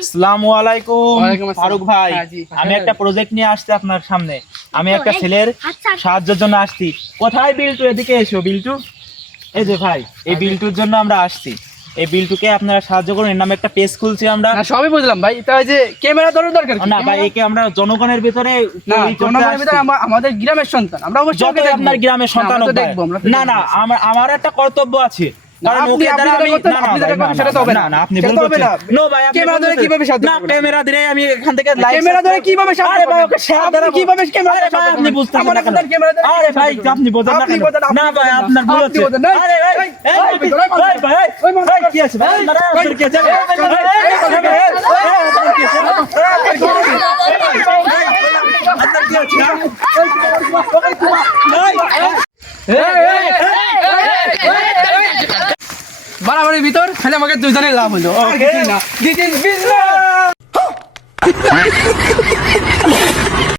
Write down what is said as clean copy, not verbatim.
আসসালামু আলাইকুম ফারুক ভাই, আমি একটা প্রজেক্ট নিয়ে আসছি আপনার সামনে। আমি একটা ছেলের সাহায্যের জন্য আসছি। কোথায় বিল্টু? এদিকে এসো বিল্টু। এই যে ভাই, এই বিল্টুর জন্য আমরা আসছি। এই বিল্টুকে আপনারা সাহায্য করুন। এর নামে একটা পেজ খুলছি আমরা। সবই বুঝলাম ভাই, তাই যে ক্যামেরা দরকার না ভাই, একে আমরা জনগণের ভিতরে আমাদের গ্রামের সন্তান, আমরা অবশ্যই যত আপনার গ্রামের সন্তান দেখবো। না না, আমার একটা কর্তব্য আছে। ক্যামেরা ধরে আমি এখান থেকে আপনি বোঝেন না ভাই, আপনার ভুল হচ্ছে। কি আছে ভাই? বাড়াবাড়ির ভিতর খালি আমাকে দুজনের লাভ হলো।